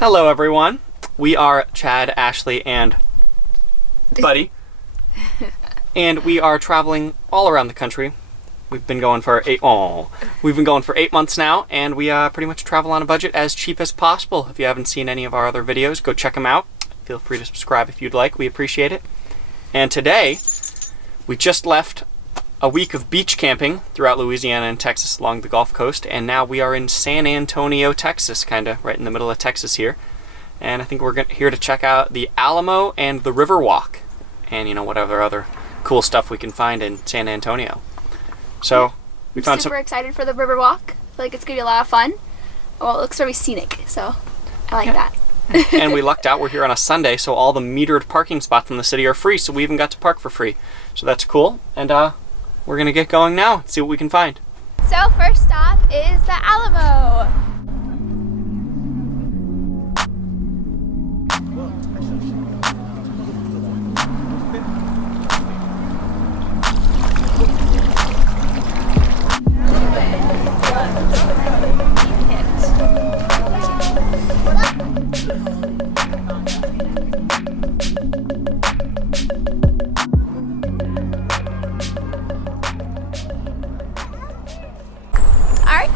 Hello everyone, we are Chad, Ashley, and Buddy, and we are traveling all around the country. We've been going for 8 months now, and we pretty much travel on a budget as cheap as possible. If you haven't seen any of our other videos, go check them out. Feel free to subscribe if you'd like, we appreciate it. And today, we just left a week of beach camping throughout Louisiana and Texas along the Gulf Coast, and now we are in San Antonio, Texas, kind of right in the middle of Texas here. And I think we're here to check out the Alamo and the Riverwalk, and whatever other cool stuff we can find in San Antonio. So we found super excited for the Riverwalk. I feel like it's gonna be a lot of fun. Well, it looks very scenic, so I like that. And we lucked out. We're here on a Sunday, so all the metered parking spots in the city are free. So we even got to park for free. So that's cool. And we're gonna get going now and see what we can find. So first stop is the Alamo.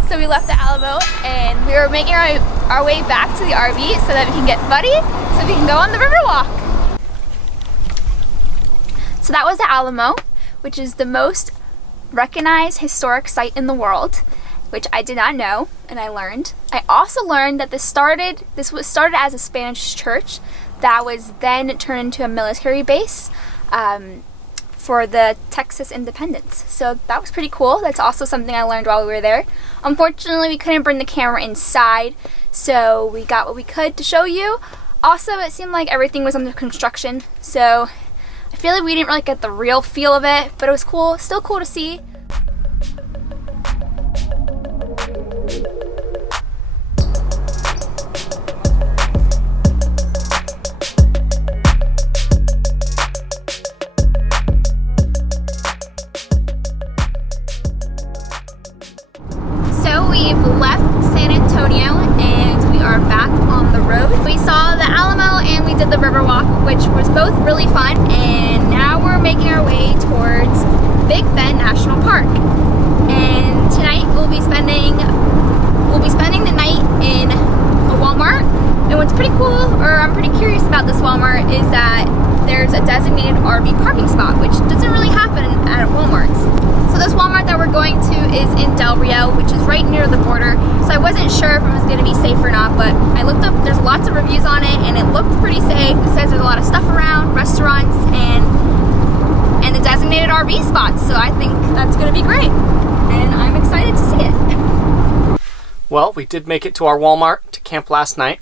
So we left the Alamo and we were making our way back to the RV so that we can get Buddy so we can go on the Riverwalk. So that was the Alamo, which is the most recognized historic site in the world, which I did not know and I learned. I also learned that this was started as a Spanish church that was then turned into a military base for the Texas independence. So that was pretty cool. That's also something I learned while we were there. Unfortunately, we couldn't bring the camera inside, so we got what we could to show you. Also, it seemed like everything was under construction, so I feel like we didn't really get the real feel of it, but it was cool, still cool to see. We've left San Antonio and we are back on the road. We saw the Alamo and we did the Riverwalk, which was both really fun, and now we're making our way towards Big Bend National Park. And tonight we'll be spending the night in a Walmart. And what's pretty cool, or I'm pretty curious about this Walmart, is that there's a designated RV parking spot, which doesn't really happen at Walmarts. So this Walmart that we're going to is in Del Rio, which is right near the border. So I wasn't sure if it was going to be safe or not, but I looked up, there's lots of reviews on it, and it looked pretty safe. It says there's a lot of stuff around, restaurants, and the designated RV spots. So I think that's going to be great, and I'm excited to see it. Well, we did make it to our Walmart to camp last night.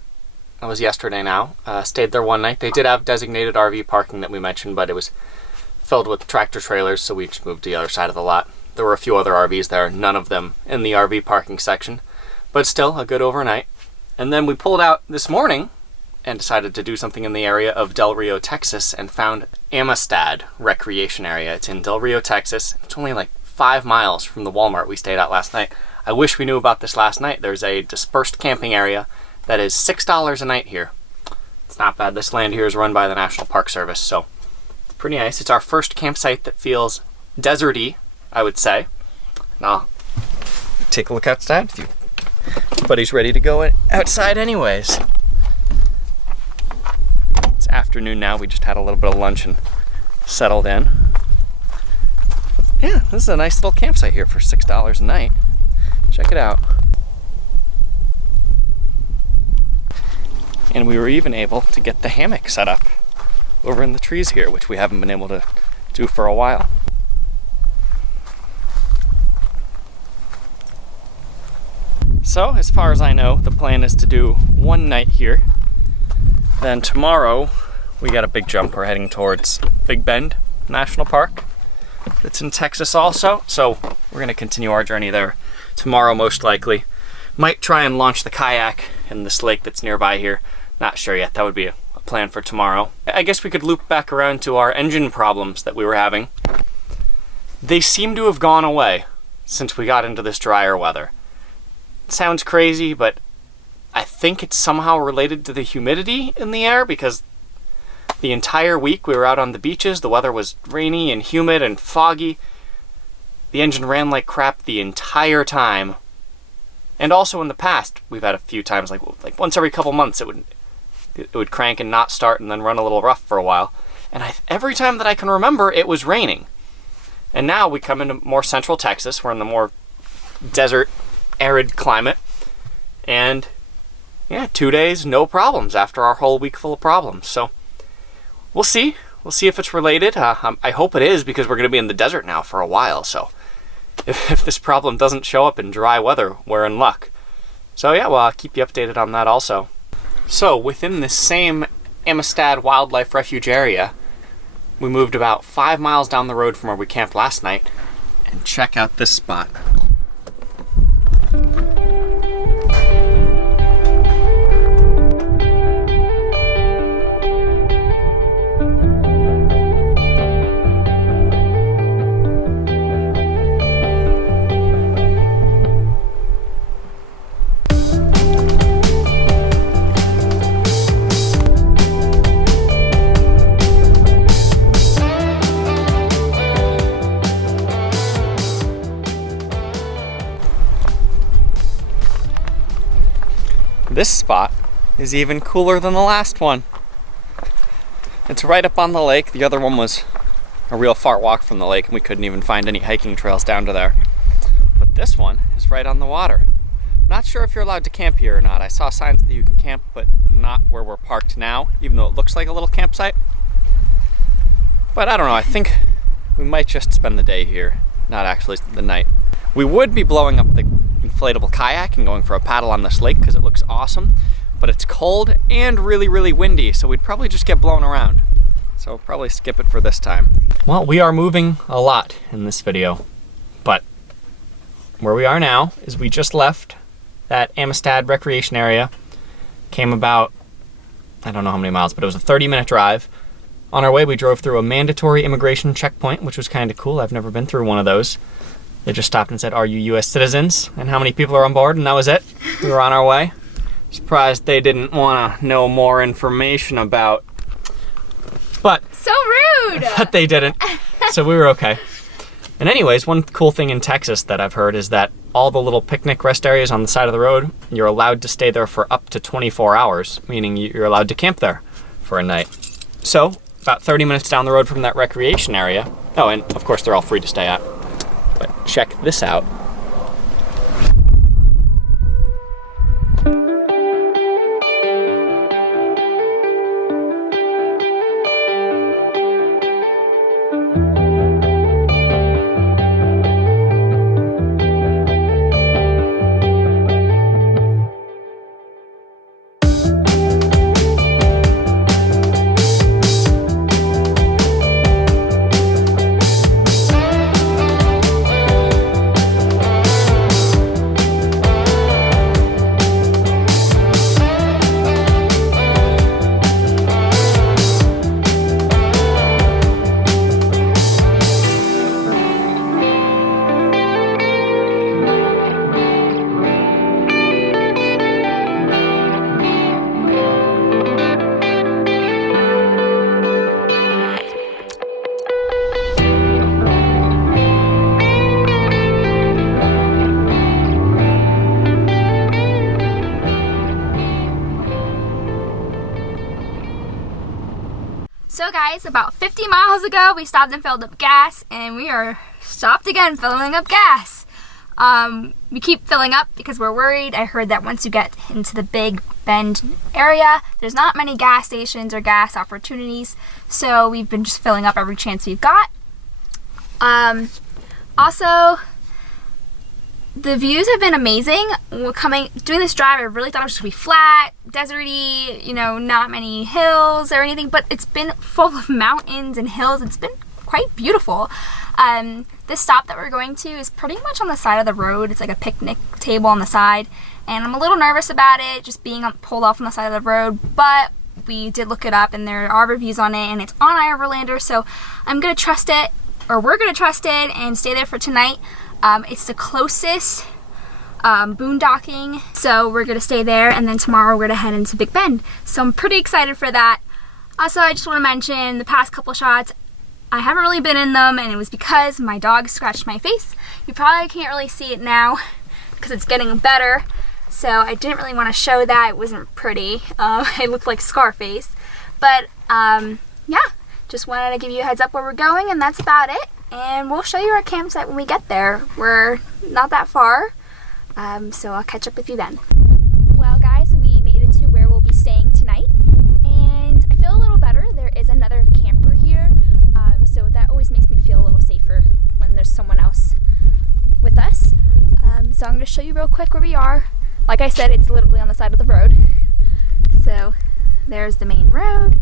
That was yesterday now. Stayed there one night. They did have designated RV parking that we mentioned, but it was filled with tractor trailers, so we just moved to the other side of the lot. There were a few other RVs there, none of them in the RV parking section, but still a good overnight. And then we pulled out this morning and decided to do something in the area of Del Rio, Texas, and found Amistad Recreation Area. It's in Del Rio, Texas. It's only like 5 miles from the Walmart we stayed at last night. I wish we knew about this last night. There's a dispersed camping area that is $6 a night here. It's not bad. This land here is run by the National Park Service, so it's pretty nice. It's our first campsite that feels deserty, I would say. Now, take a look outside. Buddy's ready to go outside anyways. It's afternoon now. We just had a little bit of lunch and settled in. Yeah, this is a nice little campsite here for $6 a night. Check it out. And we were even able to get the hammock set up over in the trees here, which we haven't been able to do for a while. So, as far as I know, the plan is to do one night here. Then tomorrow, we got a big jump. We're heading towards Big Bend National Park. It's in Texas also, so we're going to continue our journey there tomorrow most likely. Might try and launch the kayak in this lake that's nearby here. Not sure yet. That would be a plan for tomorrow. I guess we could loop back around to our engine problems that we were having. They seem to have gone away since we got into this drier weather. It sounds crazy, but I think it's somehow related to the humidity in the air, because the entire week we were out on the beaches, the weather was rainy and humid and foggy. The engine ran like crap the entire time. And also in the past, we've had a few times, like once every couple months, it would crank and not start and then run a little rough for a while. And every time that I can remember, it was raining. And now we come into more central Texas. We're in the more desert, arid climate. And yeah, 2 days, no problems after our whole week full of problems. So we'll see. We'll see if it's related. I hope it is, because we're going to be in the desert now for a while. So if this problem doesn't show up in dry weather, we're in luck. So yeah, well, I'll keep you updated on that also. So within this same Amistad Wildlife Refuge area, we moved about 5 miles down the road from where we camped last night, and check out this spot. This spot is even cooler than the last one. It's right up on the lake. The other one was a real far walk from the lake, and we couldn't even find any hiking trails down to there. But this one is right on the water. Not sure if you're allowed to camp here or not. I saw signs that you can camp, but not where we're parked now, even though it looks like a little campsite. But I don't know, I think we might just spend the day here, not actually the night. We would be blowing up the inflatable kayak and going for a paddle on this lake because it looks awesome, but it's cold and really, really windy, so we'd probably just get blown around. So we'll probably skip it for this time. Well, we are moving a lot in this video, but where we are now is we just left that Amistad recreation area, came about, I don't know how many miles, but it was a 30-minute drive. On our way, we drove through a mandatory immigration checkpoint, which was kind of cool. I've never been through one of those. They just stopped and said, "Are you U.S. citizens? And how many people are on board?" And that was it. We were on our way. Surprised they didn't want to know more information about. But so rude! But they didn't. So we were okay. And anyways, one cool thing in Texas that I've heard is that all the little picnic rest areas on the side of the road, you're allowed to stay there for up to 24 hours, meaning you're allowed to camp there for a night. So about 30 minutes down the road from that recreation area, oh, and of course they're all free to stay at. But check this out. So guys, about 50 miles ago, we stopped and filled up gas, and we are stopped again filling up gas. We keep filling up because we're worried. I heard that once you get into the Big Bend area, there's not many gas stations or gas opportunities, so we've been just filling up every chance we've got. Also, the views have been amazing. Doing this drive, I really thought it was just gonna be flat, deserty, you know, not many hills or anything, but it's been full of mountains and hills. It's been quite beautiful. This stop that we're going to is pretty much on the side of the road. It's like a picnic table on the side, and I'm a little nervous about it just being pulled off on the side of the road, but we did look it up and there are reviews on it, and it's on iOverlander, so I'm gonna trust it, or we're gonna trust it and stay there for tonight. It's the closest boondocking. So we're gonna stay there, and then tomorrow we're gonna head into Big Bend. So I'm pretty excited for that. Also, I just want to mention the past couple shots, I haven't really been in them, and it was because my dog scratched my face. You probably can't really see it now because it's getting better. So I didn't really want to show that. It wasn't pretty. It looked like Scarface. But yeah, just wanted to give you a heads up where we're going, and that's about it. And we'll show you our campsite when we get there. We're not that far, so I'll catch up with you then. Well guys, we made it to where we'll be staying tonight, and I feel a little better. There is another camper here, so that always makes me feel a little safer when there's someone else with us. So I'm going to show you real quick where we are. Like I said, it's literally on the side of the road. So there's the main road.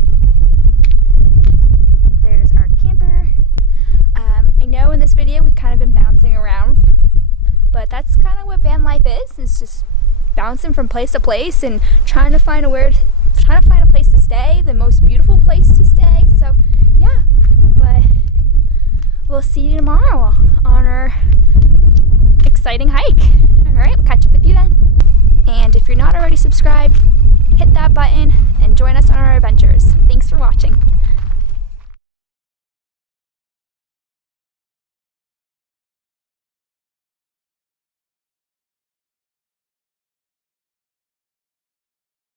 There's our camper. I know in this video we've kind of been bouncing around, but that's kind of what van life is. It's just bouncing from place to place and trying to find a place to stay, the most beautiful place to stay. So yeah, but we'll see you tomorrow on our exciting hike. All right, we'll catch up with you then. And if you're not already subscribed, hit that button and join us on our adventures. Thanks for watching.